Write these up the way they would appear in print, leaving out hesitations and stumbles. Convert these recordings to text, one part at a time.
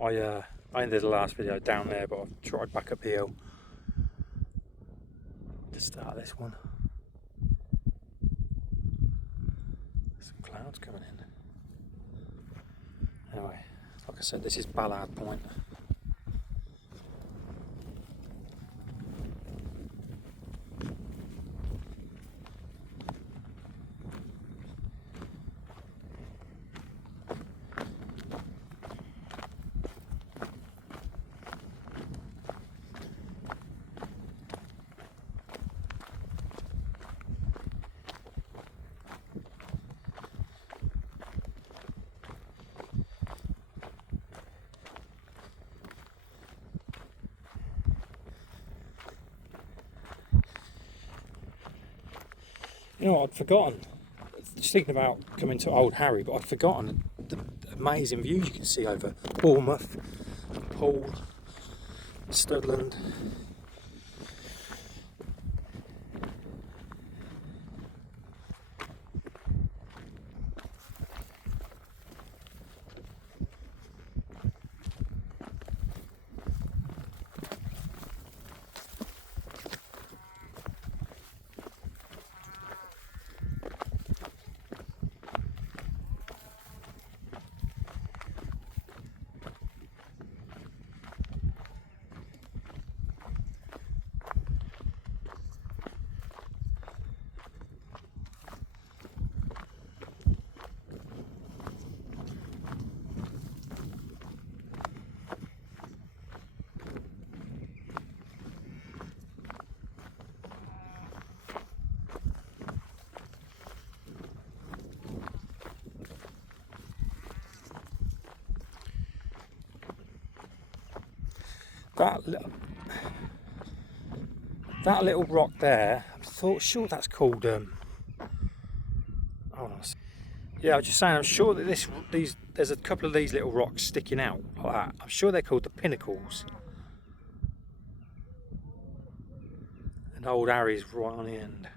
I ended the last video down there, but I've tried back up the hill to start this one. Some clouds coming in. Anyway, like I said, this is Ballard Point. You know what, I'd forgotten, just thinking about coming to Old Harry, but I'd forgotten the amazing views you can see over Bournemouth, Poole, Studland. That little rock there, sure that's called, hold on. Yeah, I was just saying, I'm sure that there's a couple of these little rocks sticking out like that. I'm sure they're called the Pinnacles. And Old Harry's right on the end.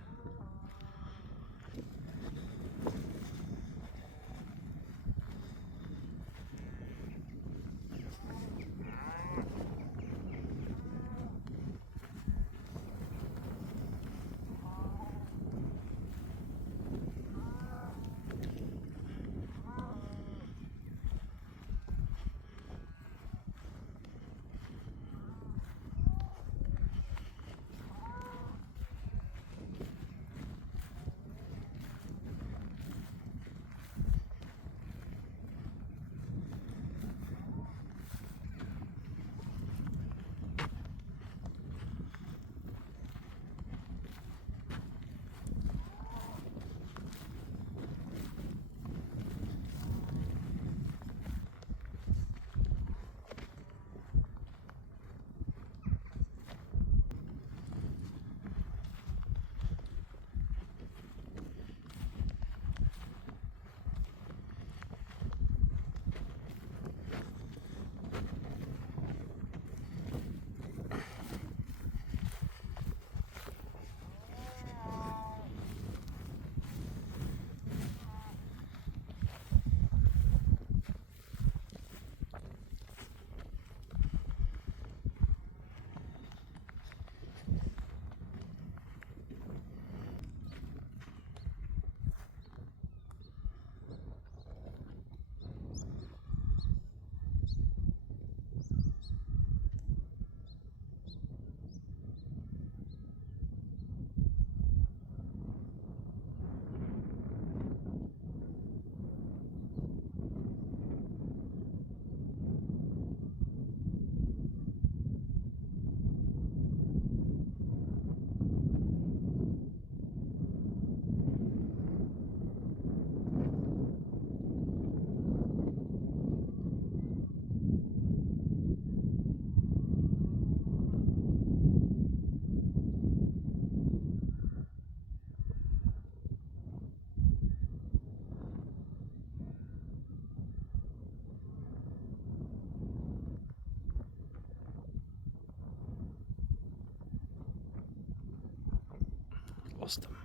Lost them.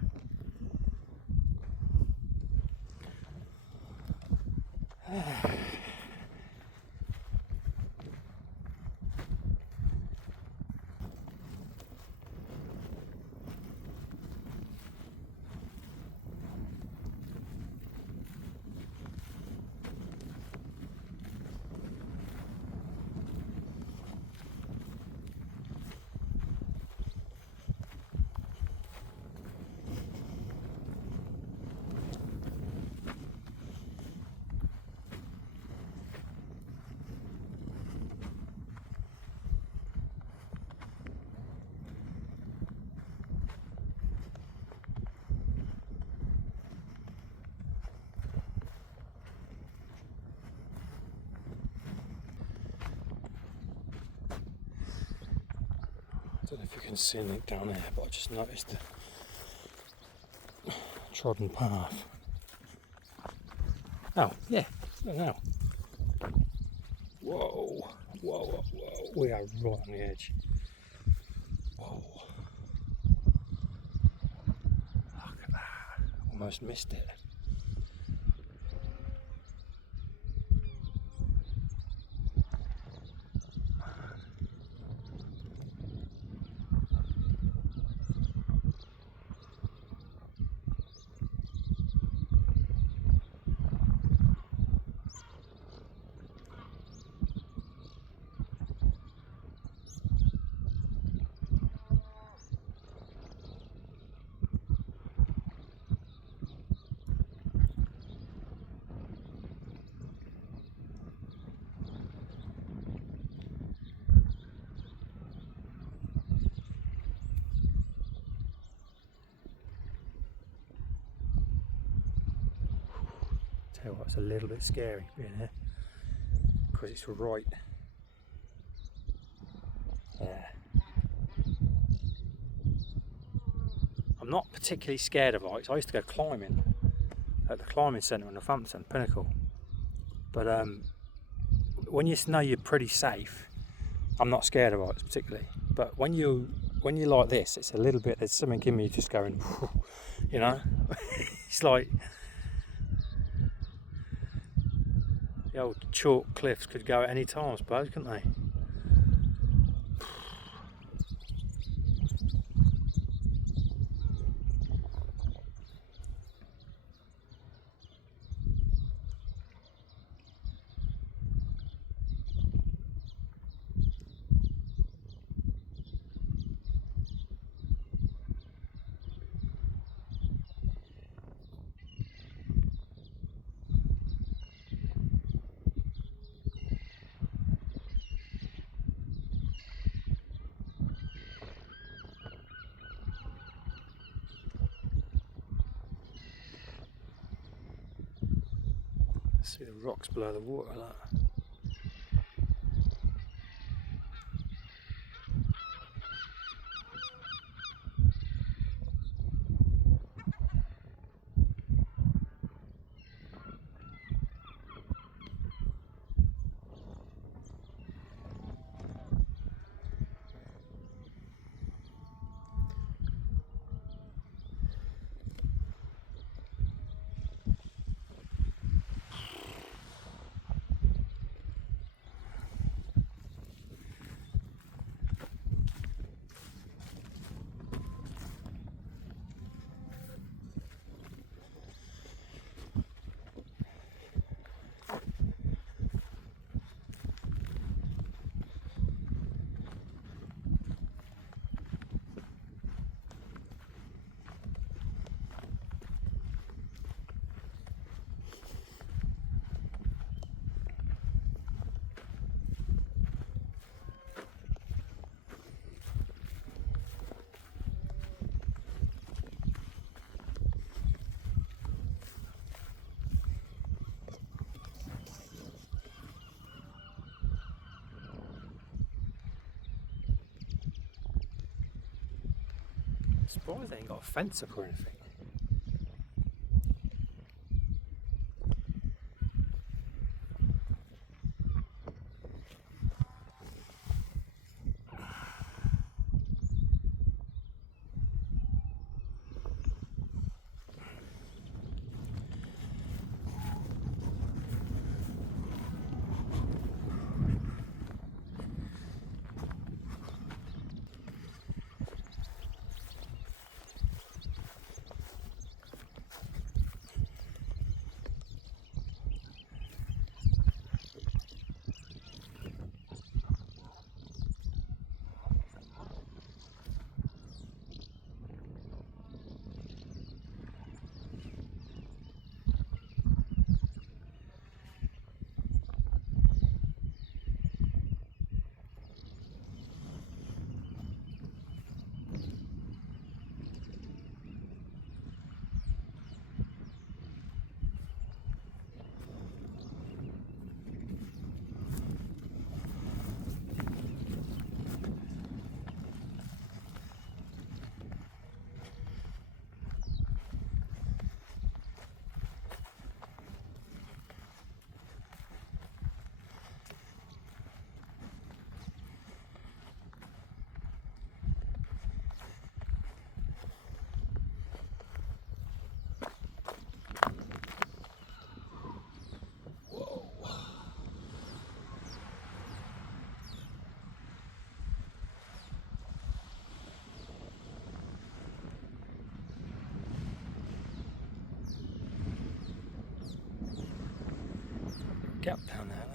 Don't know if you can see anything down there, but I just noticed the trodden path. Oh, yeah, look now. Whoa, whoa, whoa, we are right on the edge. Whoa. Look at that, almost missed it. Tell you what, it's a little bit scary being here because it's right. Yeah. I'm not particularly scared of heights. I used to go climbing at the climbing centre in Northampton, Pinnacle. But when you know you're pretty safe, I'm not scared of heights particularly. But when you're like this, it's a little bit. There's something in me just going, you know. It's like the old chalk cliffs could go at any time, I suppose, couldn't they? See the rocks below the water like that. I'm surprised they ain't got a fence up or anything. gap down there. That.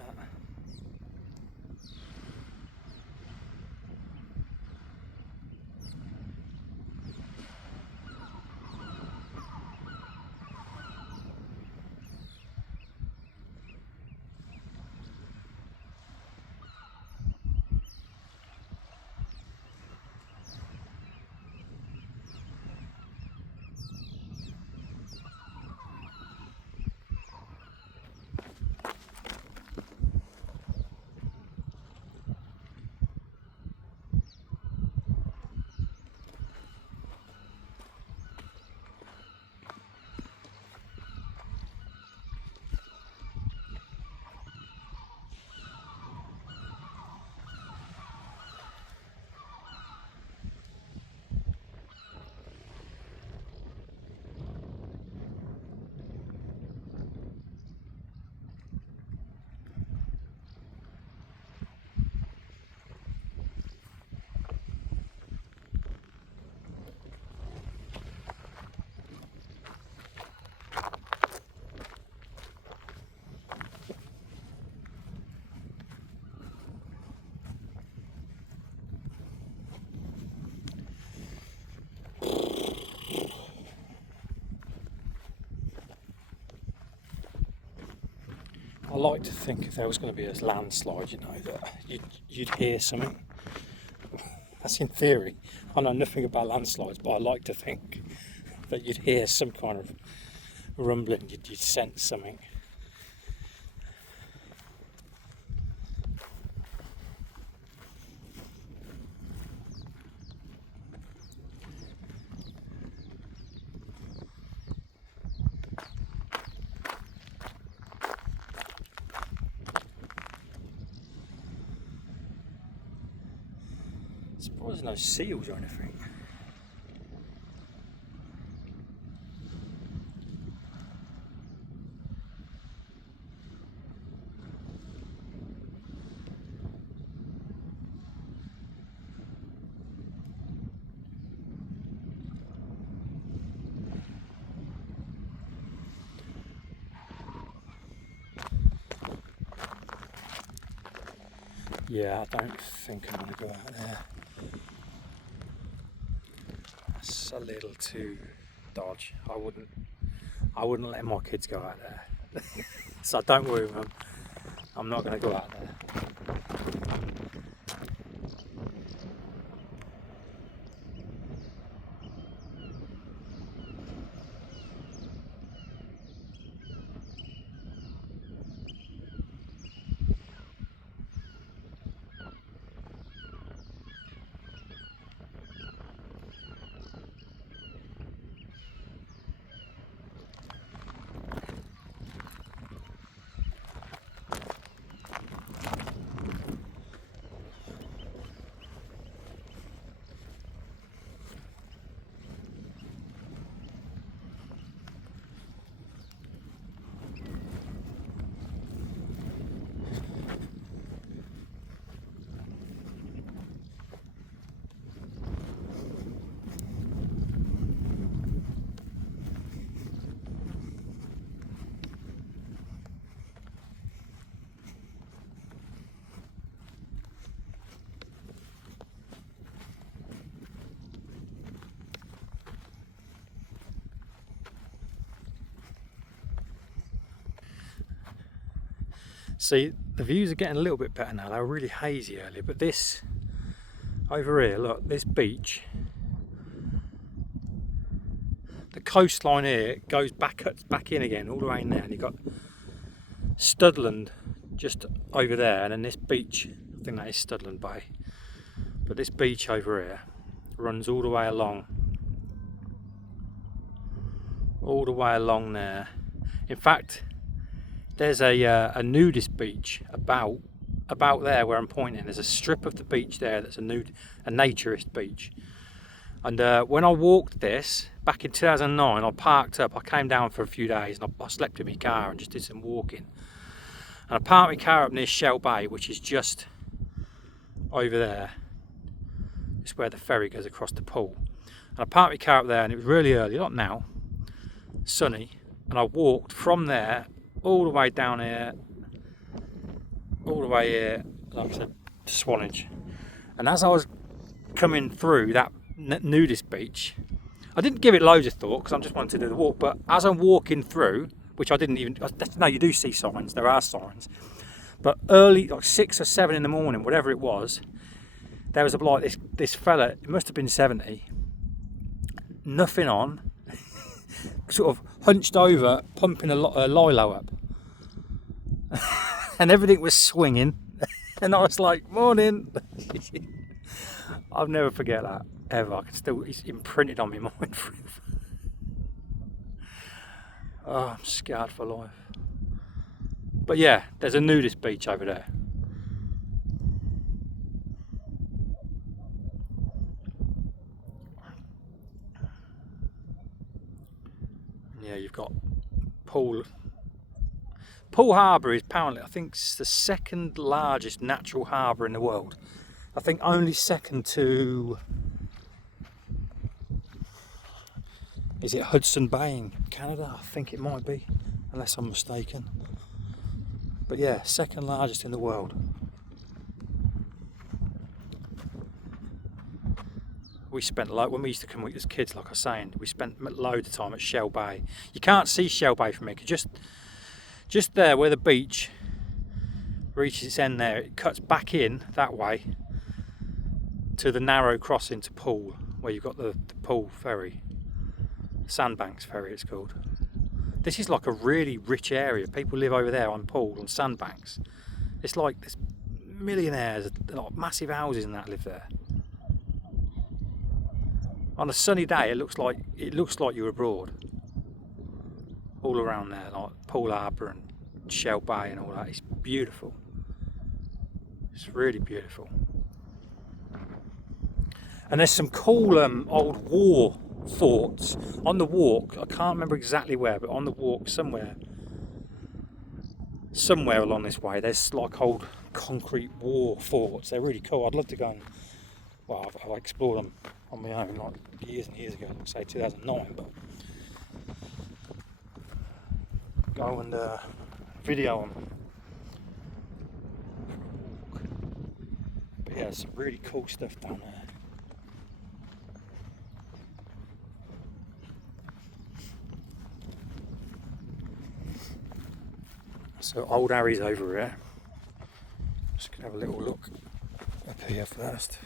I like to think if there was going to be a landslide, you know, that you'd hear something. That's in theory. I know nothing about landslides, but I like to think that you'd hear some kind of rumbling, you'd sense something. Surprised there's no seals or anything. Yeah, I don't think I'm going to go out there. That's a little too dodge. I wouldn't let my kids go out there. So don't worry, Mum. I'm not going to go out there. See, the views are getting a little bit better now. They were really hazy earlier, but this over here, look, this beach, the coastline here goes back in again, all the way in there, and you've got Studland just over there, and then this beach, I think that is Studland Bay, but this beach over here runs all the way along there. In fact, there's a nudist beach about there where I'm pointing. There's a strip of the beach there that's a naturist beach. And when I walked this back in 2009, I parked up. I came down for a few days and I slept in my car and just did some walking. And I parked my car up near Shell Bay, which is just over there. It's where the ferry goes across the pool. And I parked my car up there, and it was really early, not now, sunny. And I walked from there all the way down here way here, like I said, to Swanage. And as I was coming through that nudist beach, I didn't give it loads of thought because I just wanted to do the walk, but as I'm walking through, which I didn't even, no, you do see signs, there are signs, but early, like 6 or 7 in the morning, whatever it was, there was like this fella, it must have been 70, nothing on, sort of hunched over, pumping a lilo up. And everything was swinging. And I was like, morning. I'll never forget that, ever. I can still, it's imprinted on my mind forever. Oh, I'm scared for life. But yeah, there's a nudist beach over there. Yeah, you've got Poole Harbour is apparently, I think, it's the second largest natural harbour in the world. I think only second to, is it Hudson Bay in Canada? I think it might be, unless I'm mistaken. But yeah, second largest in the world. We spent when we used to come as kids, like I was saying, we spent loads of time at Shell Bay. You can't see Shell Bay from here, because just there where the beach reaches its end there, it cuts back in that way to the narrow crossing to Poole, where you've got the Poole ferry, Sandbanks ferry it's called. This is like a really rich area. People live over there on Poole, on Sandbanks. It's like there's millionaires, like massive houses and that live there. On a sunny day, it looks like you're abroad. All around there, like Poole Harbour and Shell Bay and all that. It's beautiful. It's really beautiful. And there's some cool old war forts on the walk. I can't remember exactly where, but on the walk somewhere along this way, there's like old concrete war forts. They're really cool. I'd love to go and, well, I've explored them on my own like years and years ago, like say 2009, but go and video them. But yeah, some really cool stuff down there. So old Harry's over here. Just gonna have a little look up here first.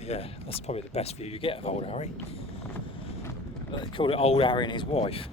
Yeah, that's probably the best view you get of Old Harry. They call it Old Harry and his wife.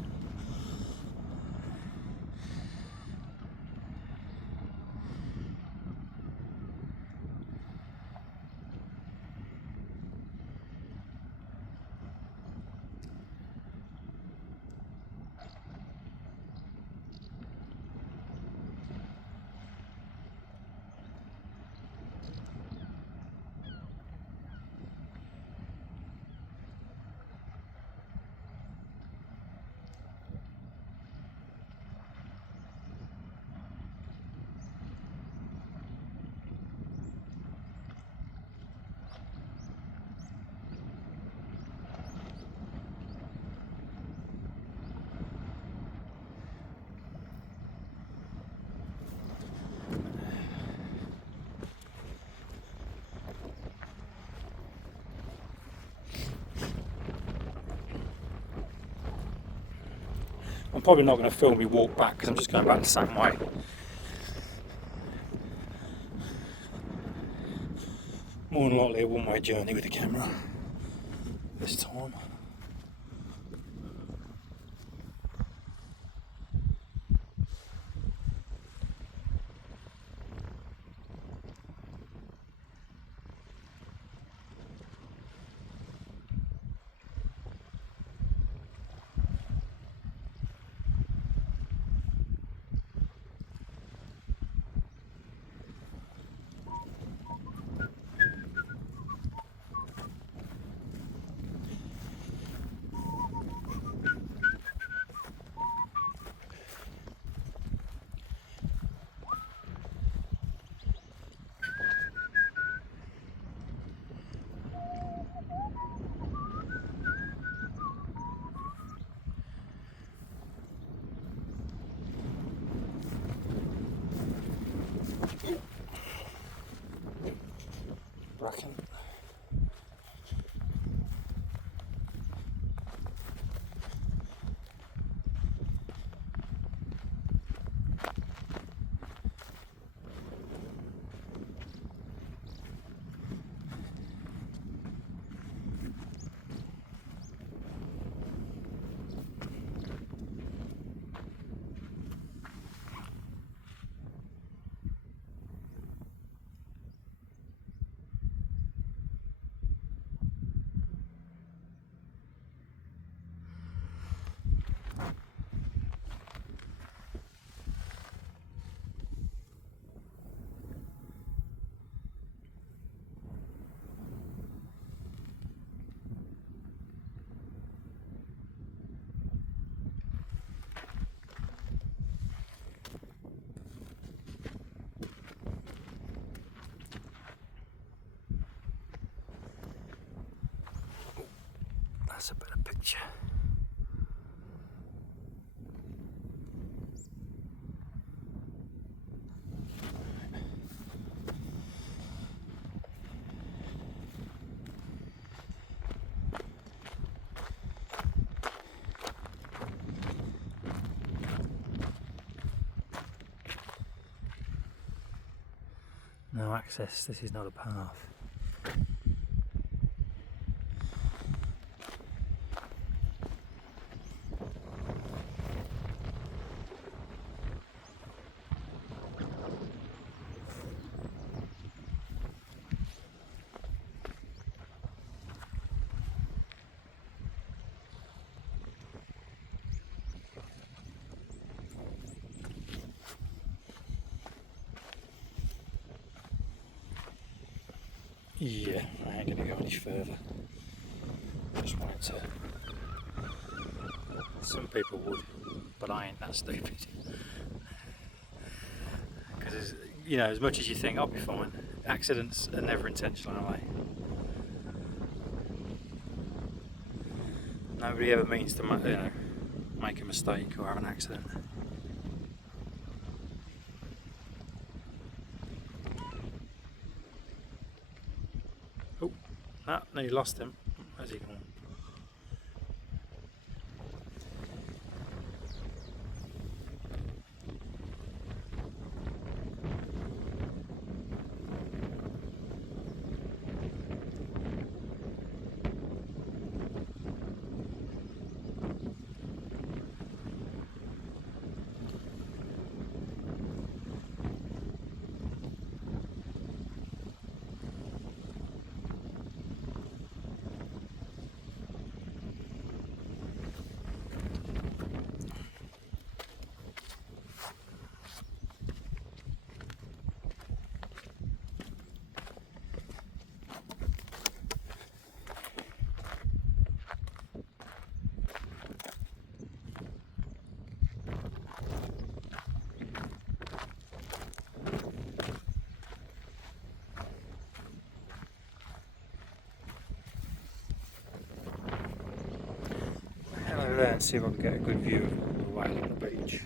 I'm probably not going to film me walk back because I'm just going back the same way. More than likely a one-way journey with the camera this time. I reckon. That's a better picture. No access, this is not a path. Yeah, I ain't gonna go any further. Just wanted to. Some people would, but I ain't that stupid. Because, you know, as much as you think I'll be fine, accidents are never intentional, are they? Nobody ever means to, make a mistake or have an accident. Oh, no, you lost him. Where's he gone? Over there and see if I can get a good view of the whale on the beach.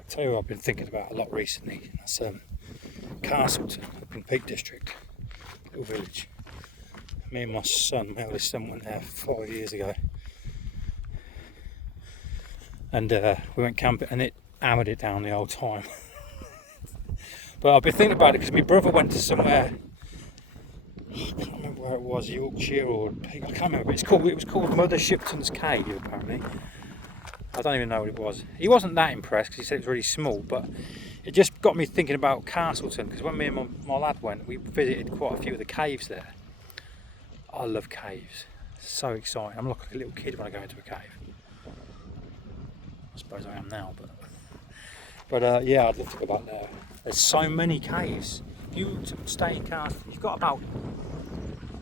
I'll tell you what I've been thinking about a lot recently. That's Castleton up in Peak District, little village. Me and my eldest son, went there 5 years ago, and we went camping, and it hammered it down the whole time. But I've been thinking about it because my brother went to somewhere. I can't remember where it was, Yorkshire or Peak. I can't remember. It was called Mother Shipton's Cave, apparently. I don't even know what it was. He wasn't that impressed because he said it was really small, but it just got me thinking about Castleton, because when me and my lad went, we visited quite a few of the caves there. I love caves. So exciting. I'm like a little kid when I go into a cave. I suppose I am now, but yeah, I'd love to go back there. There's so many caves. If you stay in Castleton, you've got about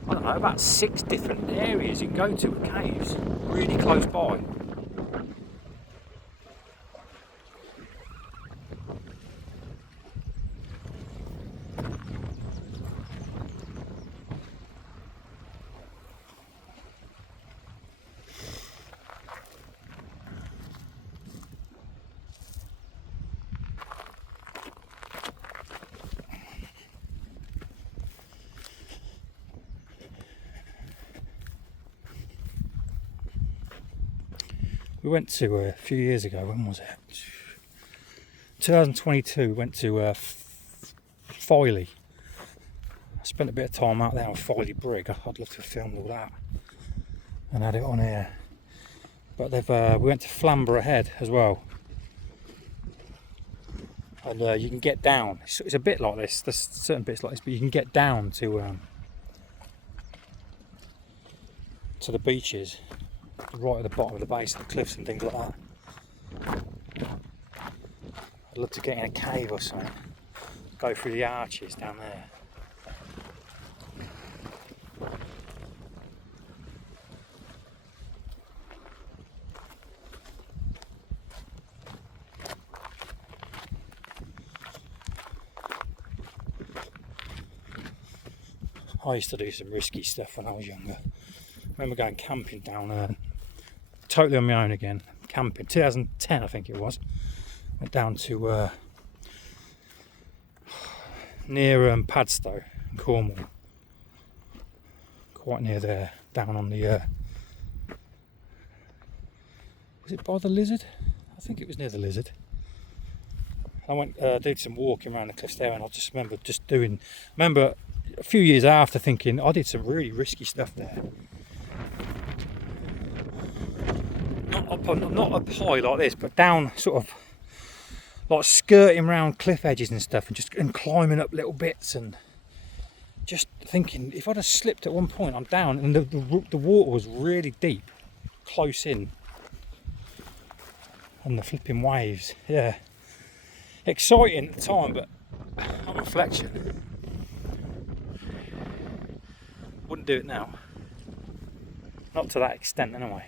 I don't know, about 6 different areas you can go to with caves, really close by. We went to a few years ago, when was it? 2022, we went to Filey. I spent a bit of time out there on Filey Brig. I'd love to have filmed all that and had it on here. But we went to Flamborough Head as well. And you can get down. It's a bit like this. There's certain bits like this, but you can get down to the beaches, right at the bottom of the base of the cliffs and things like that. I'd love to get in a cave or something. Go through the arches down there. I used to do some risky stuff when I was younger. I remember going camping down, totally on my own again, camping, 2010 I think it was. Went down to near Padstow, Cornwall. Quite near there, down on the, was it by the Lizard? I think it was near the Lizard. I went, did some walking around the cliffs there, and I just remember a few years after thinking, I did some really risky stuff there. Not up high like this, but down sort of like skirting around cliff edges and stuff, and climbing up little bits, and just thinking, if I'd have slipped at one point, I'm down, and the water was really deep, close in, and the flipping waves, yeah. Exciting at the time, but on reflection, wouldn't do it now. Not to that extent anyway.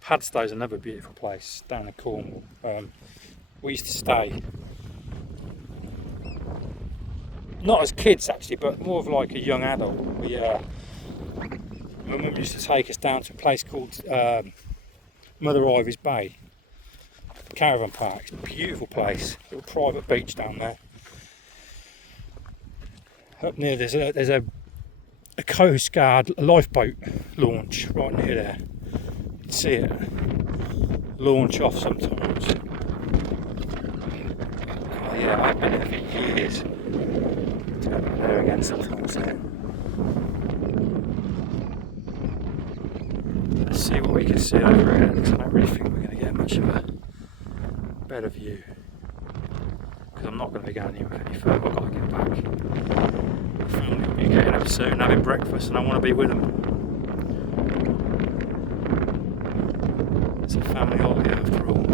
Padstow's another beautiful place down in Cornwall. We used to stay, not as kids actually, but more of like a young adult. My mum used to take us down to a place called Mother Ivy's Bay Caravan Park. It's a beautiful place, little private beach down there. Up near there's a Coast Guard lifeboat launch right near there. You can see it launch off sometimes. Oh yeah, I've been there for years. To go there again sometimes. Let's see what we can see over here, because I don't really think we're going to get much of a better view. Because I'm not going to be going any further. I've got to get back. My family will be getting up soon, having breakfast, and I want to be with them. It's a family holiday after all.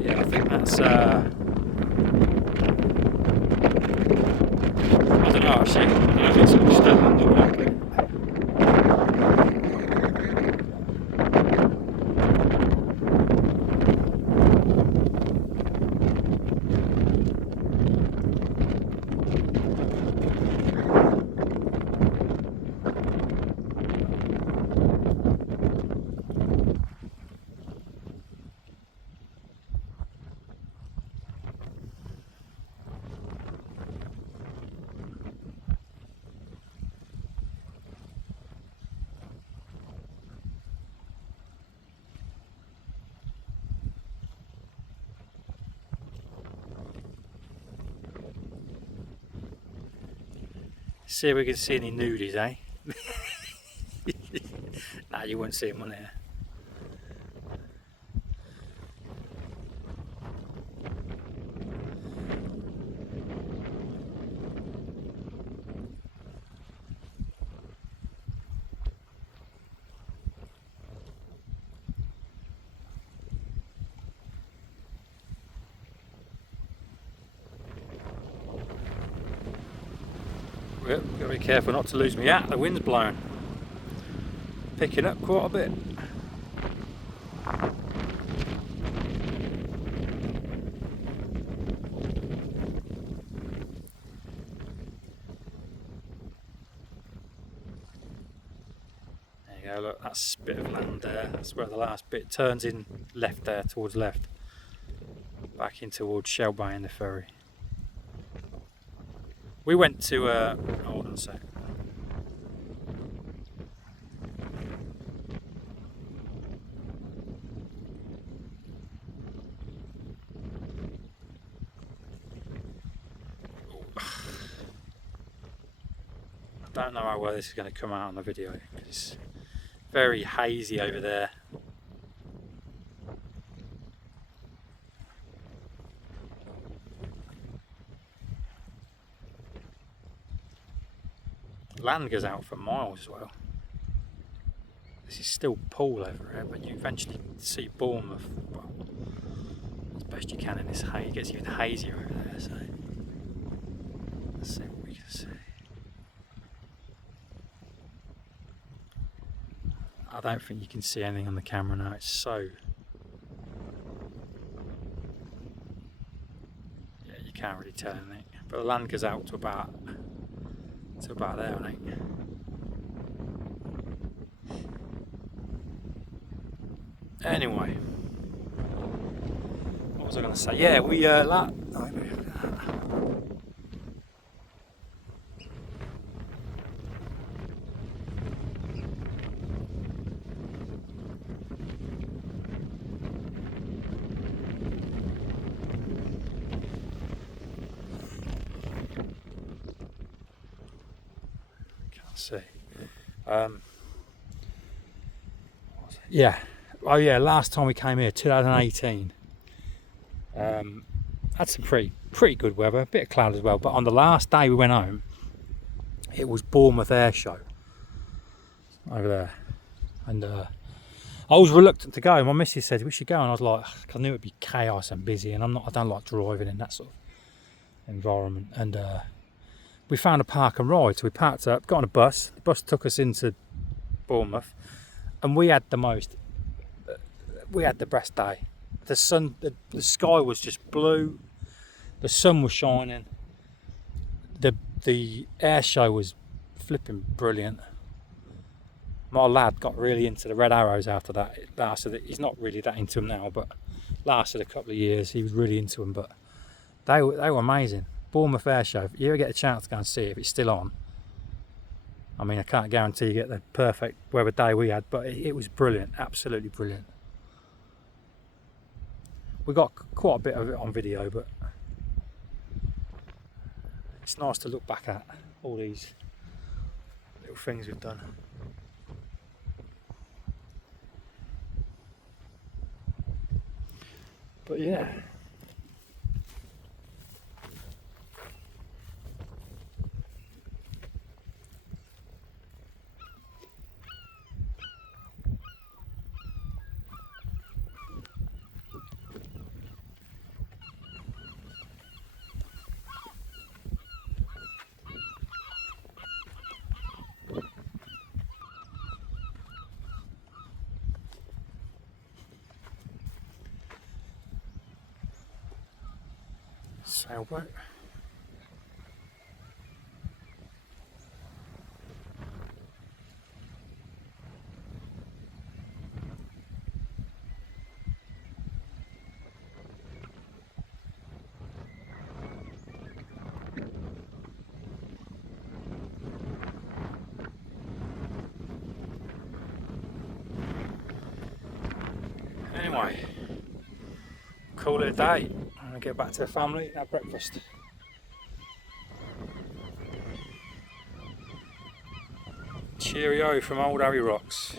Yeah, I think that's I don't know actually. I don't know if it's all still on the back. See if we can see any nudies, eh? Nah, you won't see them on there. Yep, gotta be careful not to lose me hat, the wind's blowing. Picking up quite a bit. There you go, look, that's a bit of land there. That's where the last bit turns in left there, towards left. Back in towards Shell Bay and the ferry. We went to, hold on a sec. I don't know how well this is going to come out on the video, because it's very hazy over there. Land goes out for miles as well. This is still pool over here, but you eventually see Bournemouth, well, as best you can in this haze. It gets even hazier over there, so let's see what we can see. I don't think you can see anything on the camera now, it's so... yeah, you can't really tell anything. But the land goes out to about there, I think. Anyway, what was I going to say? Yeah, we see. Yeah. Oh yeah, last time we came here, 2018. Had some pretty good weather, a bit of cloud as well. But on the last day we went home, it was Bournemouth Air Show over there, and I was reluctant to go. My missus said we should go, and I was like, I knew it'd be chaos and busy, and I don't like driving in that sort of environment. And we found a park and ride, so we parked up, got on a bus. The bus took us into Bournemouth, and we had the best day. The sun, the sky was just blue, the sun was shining, the air show was flipping brilliant. My lad got really into the red arrows after that. It lasted, he's not really that into them now, but lasted a couple of years. He was really into them, but they were amazing. Bournemouth Air Show, if you ever get a chance to go and see it, if it's still on, I mean, I can't guarantee you get the perfect weather day we had, but it was brilliant, absolutely brilliant. We got quite a bit of it on video, but it's nice to look back at all these little things we've done. But yeah. Sailboat. Anyway, call it a day. I'm gonna get back to the family and have breakfast. Cheerio from old Harry Rocks.